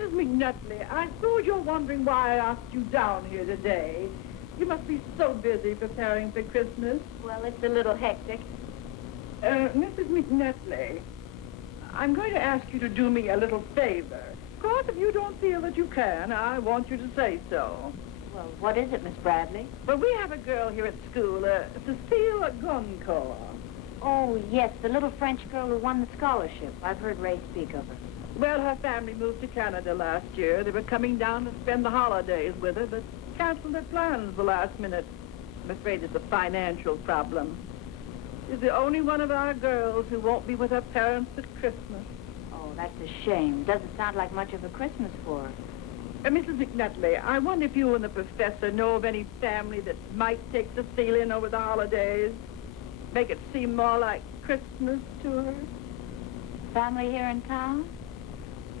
Mrs. McNutley, I suppose you're wondering why I asked you down here today. You must be so busy preparing for Christmas. Well, it's a little hectic. Mrs. McNutley, I'm going to ask you to do me a little favor. Of course, if you don't feel that you can, I want you to say so. Well, what is it, Miss Bradley? Well, we have a girl here at school, Cecile Goncourt. Oh, yes, the little French girl who won the scholarship. I've heard Ray speak of her. Well, her family moved to Canada last year. They were coming down to spend the holidays with her, but canceled their plans the last minute. I'm afraid it's a financial problem. She's the only one of our girls who won't be with her parents at Christmas. Oh, that's a shame. Doesn't sound like much of a Christmas for her. Mrs. McNutley, I wonder if you and the professor know of any family that might take Cecile in over the holidays. Make it seem more like Christmas to her. Family here in town?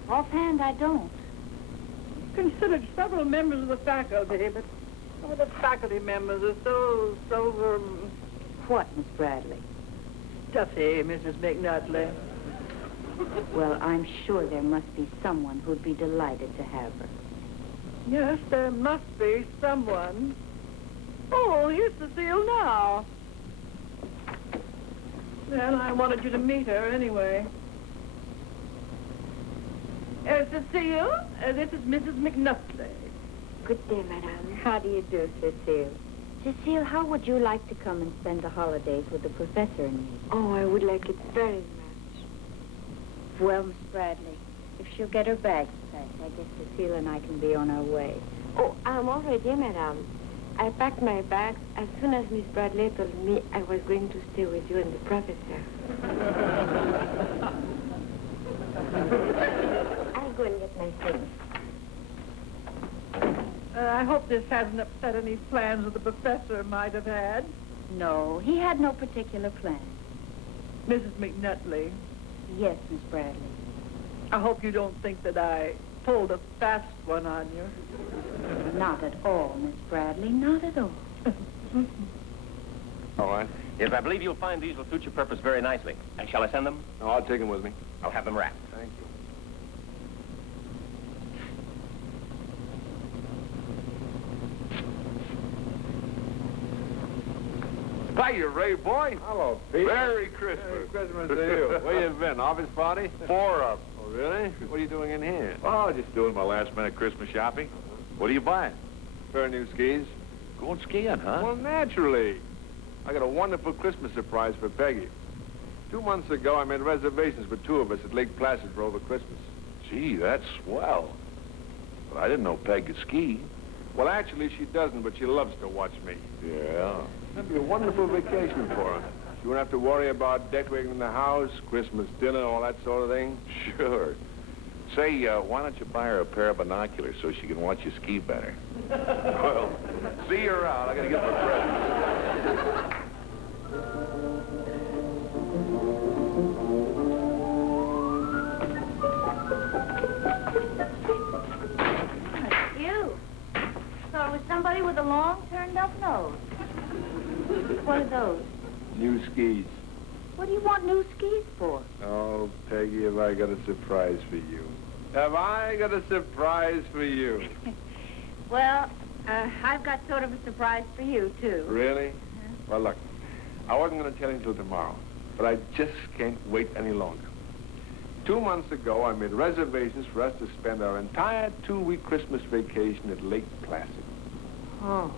Offhand, I don't. Considered several members of the faculty, but some of the faculty members are so, What, Miss Bradley? stuffy, Mrs. McNutley. Well, I'm sure there must be someone who'd be delighted to have her. Yes, there must be someone. Oh, here's Cecile now. Well, I wanted you to meet her anyway. Cecile, this is Mrs. McNutley. Good day, madame. How do you do, Cecile? Cecile, how would you like to come and spend the holidays with the professor and me? Oh, I would like it very much. Well, Miss Bradley, if she'll get her bags packed, I guess Cecile and I can be on our way. Oh, I'm already, madame. I packed my bags as soon as Miss Bradley told me I was going to stay with you and the professor. I'll go and get my things. I hope this hasn't upset any plans that the professor might have had. No, he had no particular plan. Mrs. McNutley, Yes, Miss Bradley. I hope you don't think that I pulled a fast one on you. Not at all, Miss Bradley, not at all. All right. Yes, I believe you'll find these will suit your purpose very nicely. And shall I send them? No, I'll take them with me. I'll have them wrapped. Thank you. Hiya, Ray, boy. Hello, Pete. Merry Christmas. Merry Christmas to you. Where you been? Office party? 4 up. Oh, really? What are you doing in here? Oh, just doing my last-minute Christmas shopping. What are you buying? Pair of new skis. Going skiing, huh? Well, naturally. I got a wonderful Christmas surprise for Peggy. 2 months ago, I made reservations for 2 of us at Lake Placid for over Christmas. Gee, that's swell. But I didn't know Peg could ski. Well, actually, she doesn't, but she loves to watch me. Yeah. That'd be a wonderful vacation for her. She won't have to worry about decorating the house, Christmas dinner, all that sort of thing. Sure. Say, why don't you buy her a pair of binoculars so she can watch you ski better? Well, see you around. I gotta get my presents. You? So it was somebody with a long, turned-up nose. What are those? New skis. What do you want new skis for? Oh, Peggy, have I got a surprise for you? Have I got a surprise for you? Well, I've got sort of a surprise for you, too. Really? Well, look, I wasn't going to tell you until tomorrow, but I just can't wait any longer. 2 months ago, I made reservations for us to spend our entire 2-week Christmas vacation at Lake Placid. Oh.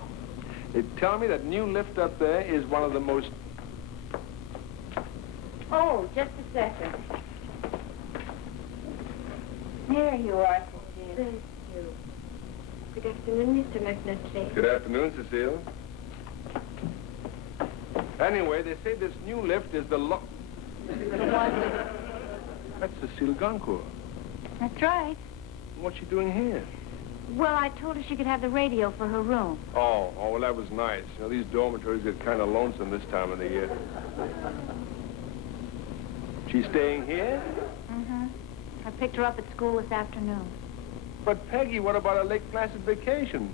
They tell me that new lift up there is one of the most... Oh, just a second. There you are, Cecile. Thank you. Good afternoon, Mr. McNutley. Good afternoon, Cecile. Anyway, they say this new lift is the That's Cecile Goncourt. That's right. What's she doing here? Well, I told her she could have the radio for her room. Oh, well, that was nice. You know, these dormitories get kind of lonesome this time of the year. She's staying here? Mm-hmm. I picked her up at school this afternoon. But, Peggy, what about a Lake Placid vacation?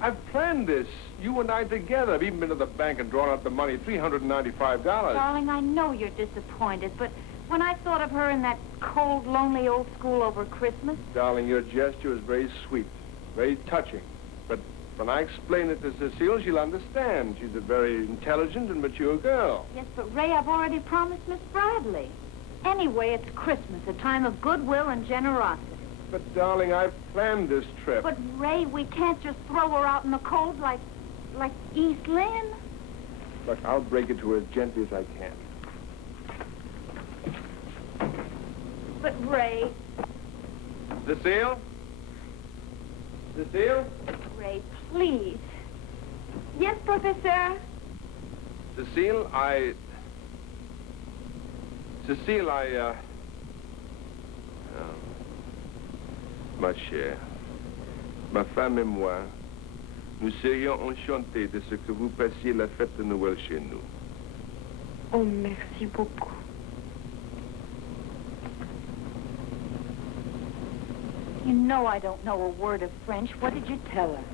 I've planned this, you and I together. I've even been to the bank and drawn out the money, $395. Darling, I know you're disappointed, but When I thought of her in that cold, lonely old school over Christmas. Darling, your gesture is very sweet, very touching. But when I explain it to Cecile, she'll understand. She's a very intelligent and mature girl. Yes, but Ray, I've already promised Miss Bradley. Anyway, it's Christmas, a time of goodwill and generosity. But, darling, I've planned this trip. But, Ray, we can't just throw her out in the cold like East Lynn. Look, I'll break it to her as gently as I can. But, Ray... Cecile? Cecile? Ray, please. Yes, Professor? Cecile, ma chère, ma femme et moi, nous serions enchantés de ce que vous passiez la fête de Noël chez nous. Oh, merci beaucoup. You know I don't know a word of French. What did you tell her?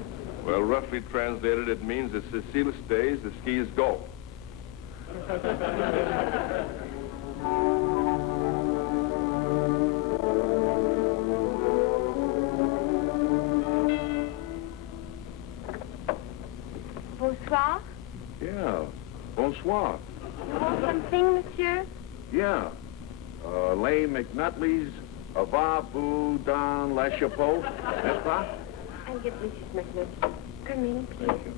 Well, roughly translated, it means that Cecile stays, the skis go. Bonsoir. Yeah. Bonsoir. You want something, monsieur? Yeah. Les McNutleys, Avah-vous dans la chapeau, n'est-ce pas? I'll get Mrs. McNutley. Come in, please. Thank you.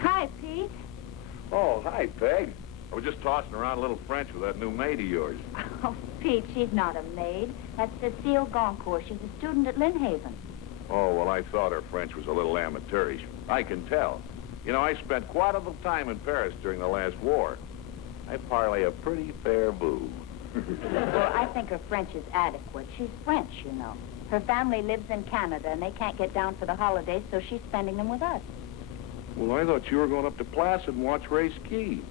Hi, Pete. Oh, hi, Peg. I was just tossing around a little French with that new maid of yours. Oh, Pete, she's not a maid. That's Cecile Goncourt. She's a student at Lynn Haven. Oh, well, I thought her French was a little amateurish. I can tell. You know, I spent quite a little time in Paris during the last war. I parlay a pretty fair boo. Well, I think her French is adequate. She's French, you know. Her family lives in Canada, and they can't get down for the holidays, so she's spending them with us. Well, I thought you were going up to Placid and watch Ray ski.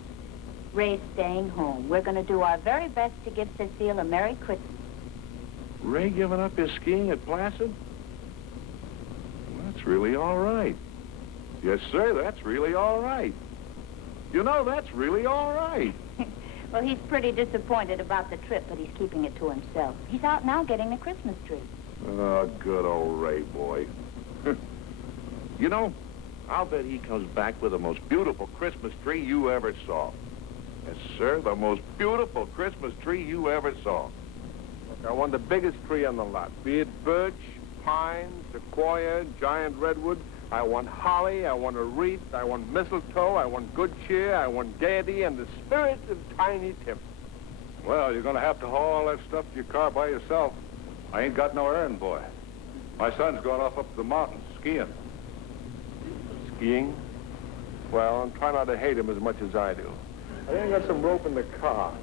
Ray's staying home. We're going to do our very best to give Cecile a Merry Christmas. Ray giving up his skiing at Placid? Well, that's really all right. Yes, sir, that's really all right. You know, that's really all right. Well, he's pretty disappointed about the trip, but he's keeping it to himself. He's out now getting the Christmas tree. Oh, good old Ray boy. You know, I'll bet he comes back with the most beautiful Christmas tree you ever saw. Yes, sir, the most beautiful Christmas tree you ever saw. Look, I want the biggest tree on the lot. Be it birch, pine, sequoia, giant redwood. I want holly, I want a wreath, I want mistletoe, I want good cheer, I want gaiety, and the spirit of Tiny Tim. Well, you're going to have to haul all that stuff to your car by yourself. I ain't got no errand boy. My son's going off up to the mountains skiing. Skiing? Well, try not to hate him as much as I do. I ain't got some rope in the car.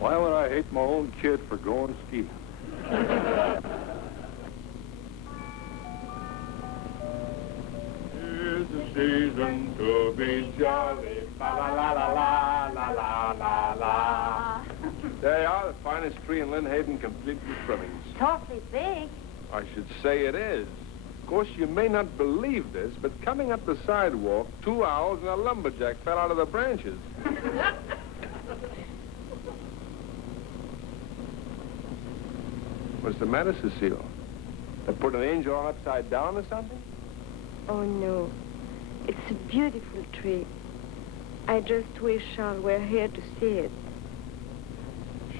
Why would I hate my own kid for going skiing? Here's the season to be jolly. La la la la la la la la la. There you are, the finest tree in Lynn Haven, complete with trimmings. It's awfully big. I should say it is. Of course, you may not believe this, but coming up the sidewalk, 2 owls and a lumberjack fell out of the branches. What's the matter, Cecile? They put an angel on upside down or something? Oh, no. It's a beautiful tree. I just wish Charles were here to see it.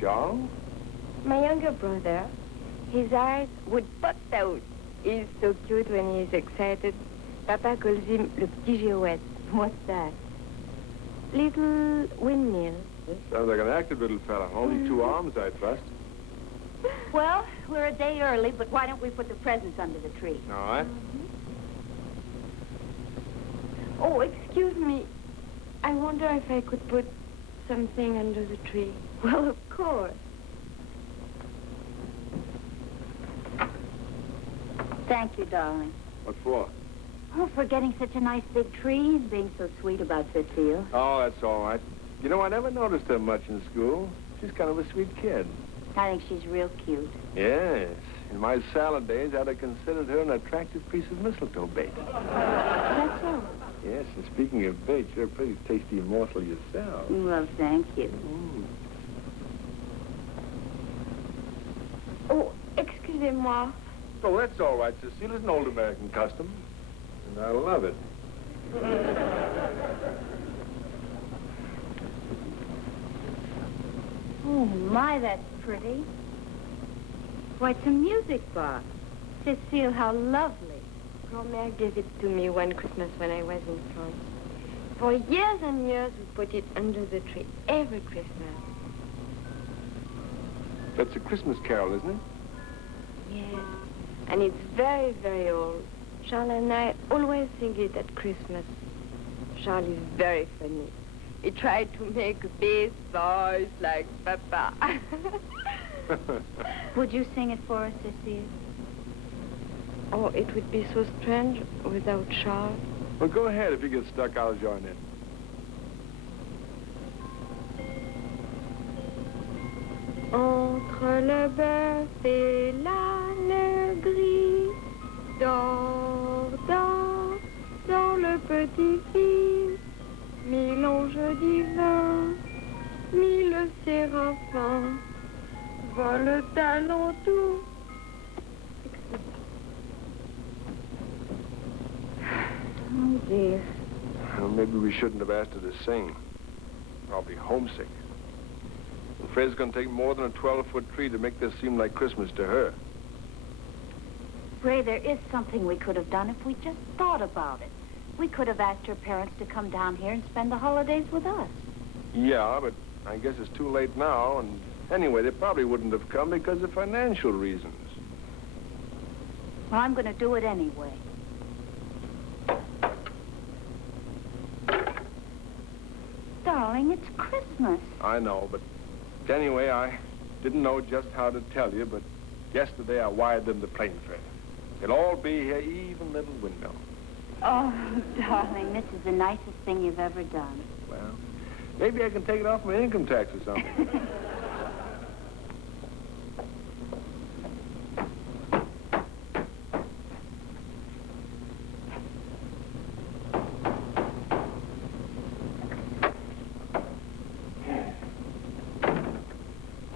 Charles? My younger brother, his eyes would pop out. He's so cute when he's excited. Papa calls him le petit girouette. What's that? Little windmill. Sounds like an active little fella. Only 2 arms, I trust. Well, we're a day early, but why don't we put the presents under the tree? All right. Oh, excuse me. I wonder if I could put something under the tree. Well, of course. Thank you, darling. What for? Oh, for getting such a nice big tree and being so sweet about Cecile. Oh, that's all right. You know, I never noticed her much in school. She's kind of a sweet kid. I think she's real cute. Yes. In my salad days, I'd have considered her an attractive piece of mistletoe bait. That's all. Yes, and speaking of bait, you're a pretty tasty morsel yourself. Well, thank you. Oh, excusez-moi. Oh, that's all right, Cecile. It's an old American custom. And I love it. Oh, my, that's pretty. Why, it's a music box. Cecile, how lovely. Grand-mère gave it to me one Christmas when I was in France. For years and years, we put it under the tree every Christmas. That's a Christmas carol, isn't it? Yes. And it's very, very old. Charles and I always sing it at Christmas. Charles is very funny. He tried to make a bass voice like Papa. Would you sing it for us, Cecile? Oh, it would be so strange without Charles. Well, go ahead. If you get stuck, I'll join in. Entre le bœuf et l'âne gris, dors, dors, dans le petit fil, mille anges divins, mille séraphins, volent alentour. Oh, dear. Well, maybe we shouldn't have asked her to sing. I'll be homesick. I'm afraid it's going to take more than a 12-foot tree to make this seem like Christmas to her. Ray, there is something we could have done if we just thought about it. We could have asked her parents to come down here and spend the holidays with us. Yeah, but I guess it's too late now, and anyway, they probably wouldn't have come because of financial reasons. Well, I'm going to do it anyway. Darling, it's Christmas. I know, but anyway, I didn't know just how to tell you, but yesterday I wired them the plane fare. It'll all be here, even little window. Oh, darling, this is the nicest thing you've ever done. Well, maybe I can take it off my income tax or something.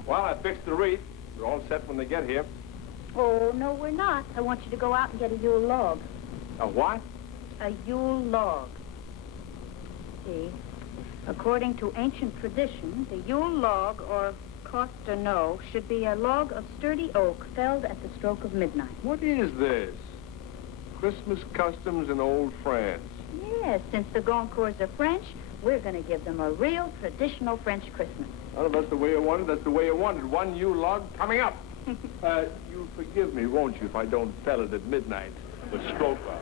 Well, I fixed the wreath. We're all set when they get here. Oh, no, we're not. I want you to go out and get a Yule log. A what? A Yule log. See, according to ancient tradition, the Yule log, or costaneau, should be a log of sturdy oak felled at the stroke of midnight. What is this? Christmas customs in old France. Yes, since the Goncourts are French, we're going to give them a real traditional French Christmas. Well, that's the way you wanted. That's the way you wanted. One Yule log coming up. You'll forgive me, won't you, if I don't fell it at midnight with stroke out?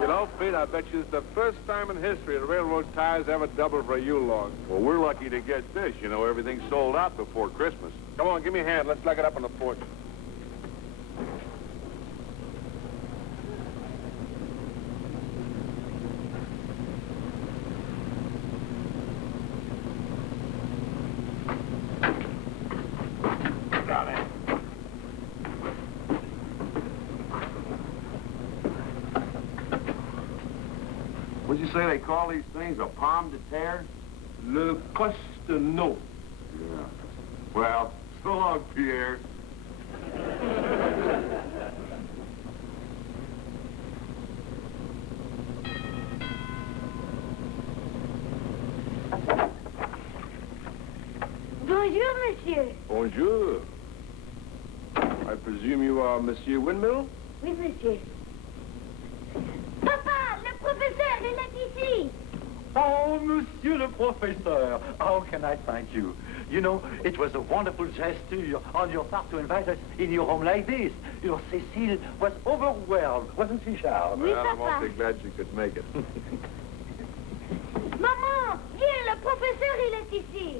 You know, Pete, I bet you it's the first time in history the railroad tires ever doubled for a Yule log. Well, we're lucky to get this. You know, everything's sold out before Christmas. Come on, give me a hand. Let's lug it up on the porch. What'd you say they call these things? A pomme de terre? Le costaneau. Yeah. Well, so long, Pierre. Bonjour, monsieur. Bonjour. I presume you are Monsieur Windmill? Oui, monsieur. Papa, le professeur, il est ici. Oh, Monsieur le Professeur, how can I thank you? You know, it was a wonderful gesture on your part to invite us in your home like this. Your Cécile was overwhelmed, wasn't she, Charles? Oui, Well, I'm papa. awfully glad you could make it. Maman, viens, le professeur il est ici.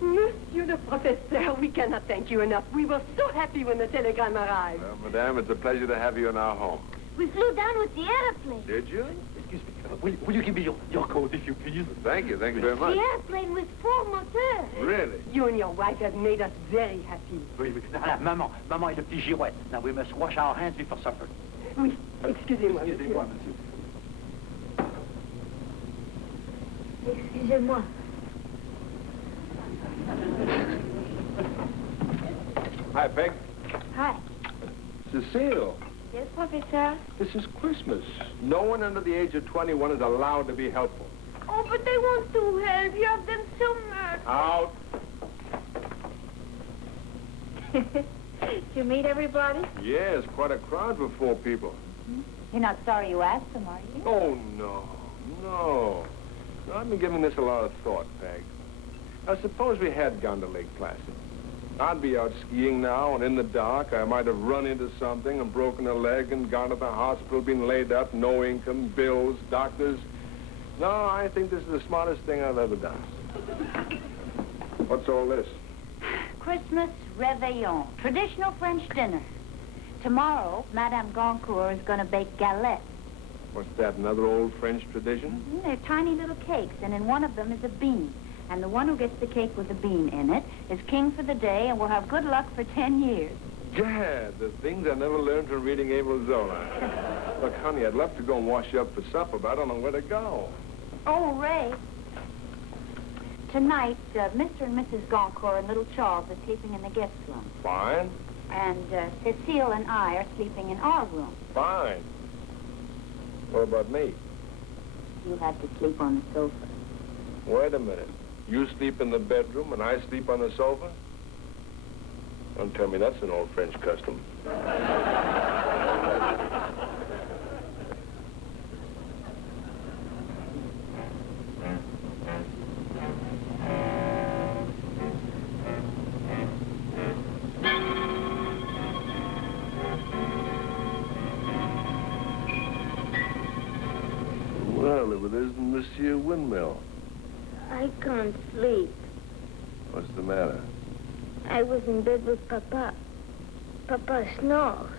Monsieur le Professeur, we cannot thank you enough. We were so happy when the telegram arrived. Well, Madame, it's a pleasure to have you in our home. We flew down with the airplane. Did you? Excuse me. Will you give me your coat, if you please? Thank you very much. The airplane with 4 moteurs. Really? You and your wife have made us very happy. Oui. Voilà, maman et le petit girouette. Now we must wash our hands before supper. Oui, excusez-moi, Excusez-moi, monsieur. monsieur. Excusez-moi. Hi, Peg. Hi. Cecile, Yes, Professor? this is Christmas. No one under the age of 21 is allowed to be helpful. Oh, but they want to help. You have done so much. Out. Did you meet everybody? Yes, quite a crowd for 4 people. You're not sorry you asked them, are you? Oh, no. I've been giving this a lot of thought, Peg. Now, suppose we had gone to Lake Placid. I'd be out skiing now, and in the dark, I might have run into something and broken a leg and gone to the hospital, been laid up, no income, bills, doctors. No, I think this is the smartest thing I've ever done. What's all this? Christmas réveillon, traditional French dinner. Tomorrow, Madame Goncourt is going to bake galettes. What's that, another old French tradition? They're tiny little cakes, and in one of them is a bean. And the one who gets the cake with the bean in it is king for the day and will have good luck for 10 years. Yeah, the things I never learned from reading Abel Zola. Look, honey, I'd love to go and wash you up for supper, but I don't know where to go. Oh, Ray. Tonight, Mr. and Mrs. Goncourt and little Charles are sleeping in the guest room. Fine. And Cecile and I are sleeping in our room. Fine. What about me? You'll have to sleep on the sofa. Wait a minute. You sleep in the bedroom and I sleep on the sofa? Don't tell me that's an old French custom. Well, if it isn't Monsieur Windmill. I can't sleep. What's the matter? I was in bed with Papa. Papa snores.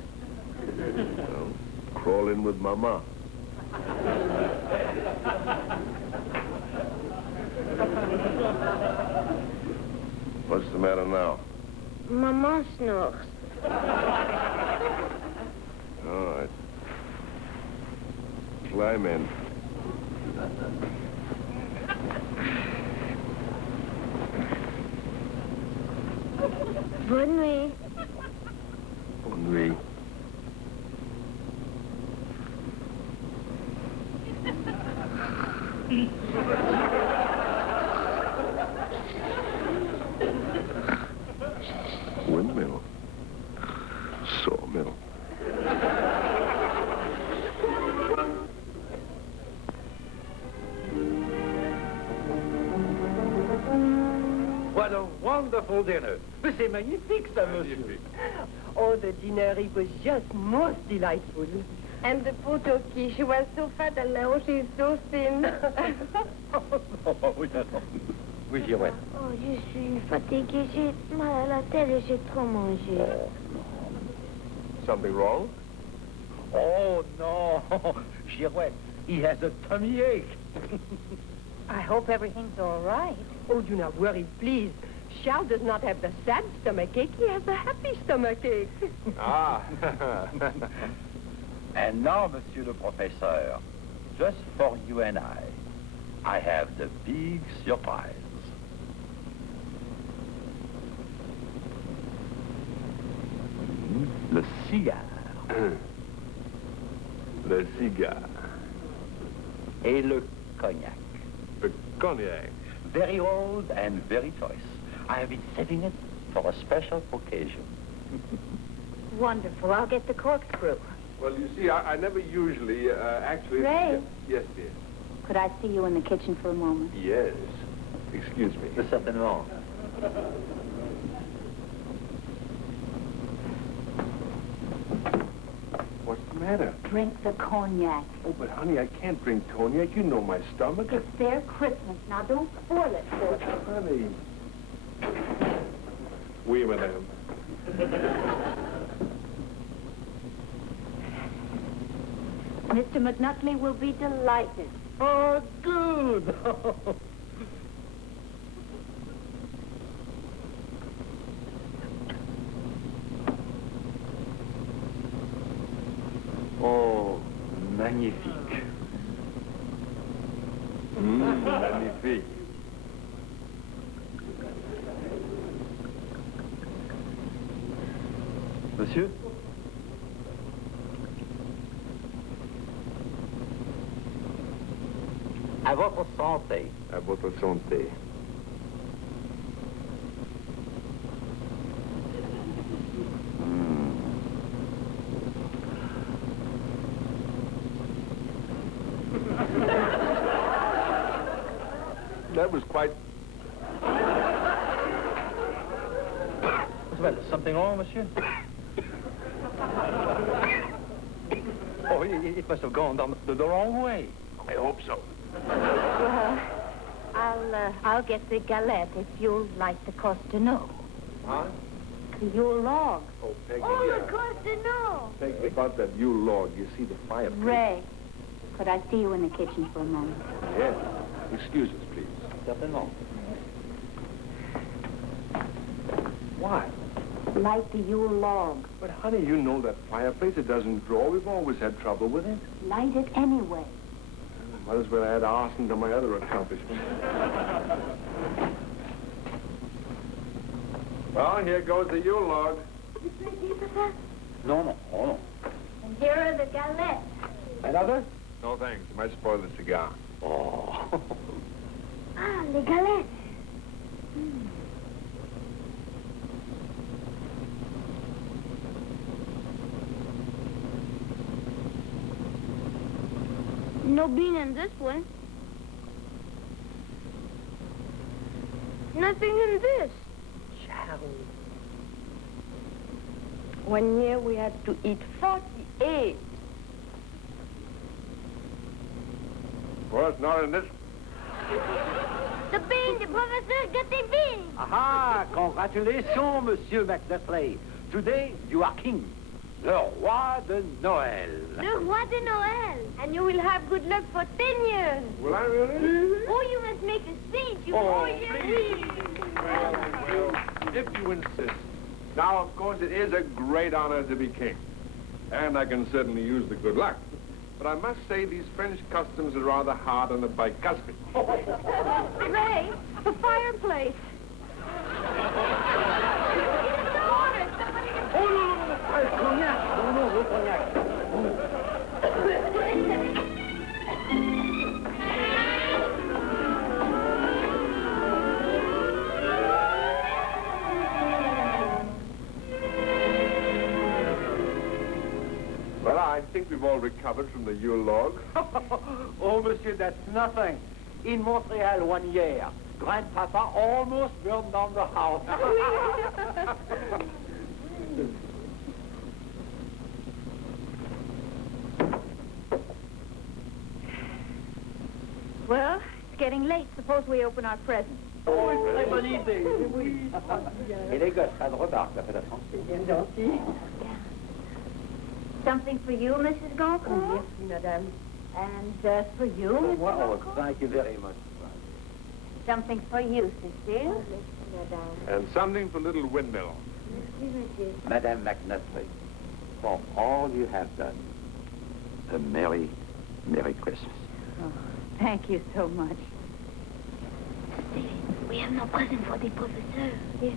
Well, crawl in with Mama. What's the matter now? Mama snores. All right. Climb in. Bonne nuit. Bonne nuit. Windmill. Sawmill. What a wonderful dinner. Mais c'est magnifique, ça, monsieur. Oh, the dinner, it was just most delightful. And the photo quiche, she was so fat and now she's so thin. Oui, Girouette. Oh, je suis fatiguée. J'ai mal à la tête et j'ai trop mangé. Something wrong? Oh, no. Girouette, he has a tummy ache. I hope everything's all right. Oh, do not worry, please. Charles does not have the sad stomach ache. He has the happy stomach ache. Ah. And now, Monsieur le Professeur, just for you and I have the big surprise. Le cigare. Le cigare. Et le cognac. The cognac. Very old and very choice. I have been setting it for a special occasion. Wonderful. I'll get the corkscrew. Well, you see, I never usually, actually... Ray? Yes, dear. Could I see you in the kitchen for a moment? Yes. Excuse me. Certainement. What's the the matter? Drink the cognac. Oh, but honey, I can't drink cognac. You know my stomach. It's their Christmas. Now, don't spoil it for them. Honey. Oui, madame. Mr. McNutley will be delighted. Oh, good. Oh, magnifique. Magnifique. Monsieur? À votre santé. À votre santé. That was quite... Well, is something wrong, monsieur? Oh, it must have gone down the wrong way. I hope so. Well, I'll get the galette if you'll like the Costano. Huh? The Yule log. Oh, Peggy, Oh, of course to know. Peggy, about that Yule log, you see the fireplace? Ray, could I see you in the kitchen for a moment? Yes. Excuse us, please. Certainement. Why? Light the Yule log. But, honey, you know that fireplace, it doesn't draw. We've always had trouble with it. Light it anyway. Might as well add arson to my other accomplishments. Well, here goes the Yule log. You play tea, Papa? No. Oh, no. And here are the galettes. Another? No, thanks. It might spoil the cigar. Oh. Ah, les galettes. No bean in this one. Nothing in this. One year we had to eat 48. Well, it's not in this. The bean, the professor got the bean. Aha! Congratulations, Monsieur McNutley. Today, you are king. Le roi de Noël. Le roi de Noël. And you will have good luck for 10 years. Will I really? Oh, you must make a speech. You Oh, yes. Well, if you insist. Now, of course, it is a great honor to be king. And I can certainly use the good luck. But I must say these French customs are rather hard on the bicuspid. Ray, the fireplace. Well, I think we've all recovered from the Yule log. Oh, monsieur, that's nothing. In Montreal 1 year, Grandpapa almost burned down the house. Well, it's getting late. Suppose we open our presents. Oh, une très bonne idée. Oui. Et les gosses, pas de remarques, ça fait la chance. C'est bien gentil. Something for you, Mrs. Goncourt? Merci, madame. And for you, Mrs. Well, Goncourt? thank you very much. Something for you, Cecile? And something for little Windmill. Madame McNutley, for all you have done, a Merry, Merry Christmas. Oh, thank you so much. We have no present for the professor. Yes,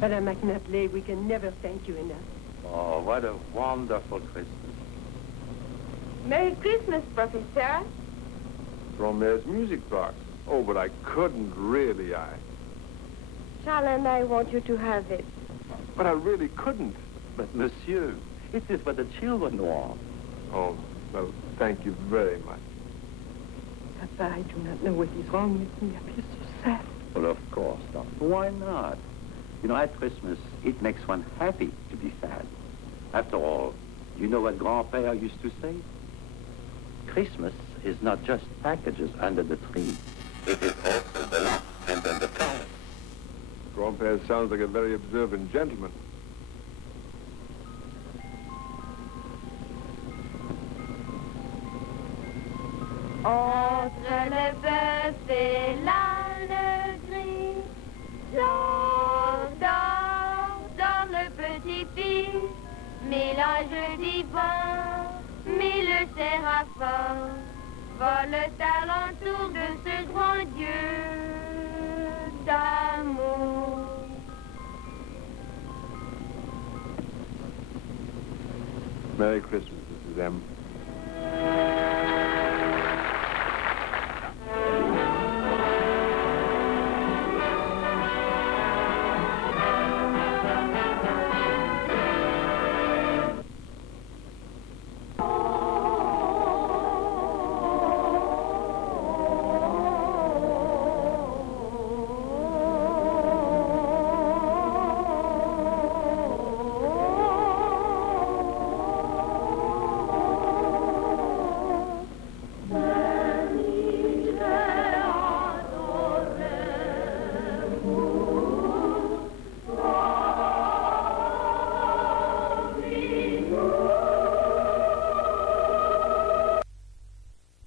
Madame McNutley, we can never thank you enough. Oh, what a wonderful Christmas. Merry Christmas, Professor. From there's music box. Oh, but I couldn't really, Charles and I want you to have it. But I really couldn't. But, monsieur, it is what the children want. Oh, well, thank you very much. Papa, I do not know what is wrong with me. I feel so sad. Well, of course not. Why not? You know, at Christmas, it makes one happy to be sad. After all, you know what Grand-Père used to say? Christmas is not just packages under the tree. It is also the lamp under the tree. Grand-Père sounds like a very observant gentleman. Entre le bœuf et l'âne gris, j'endors dans le petit fils, mélange divin, mille séraphins, vole alentour de ce grand Dieu d'amour. Merry Christmas, Mrs. M.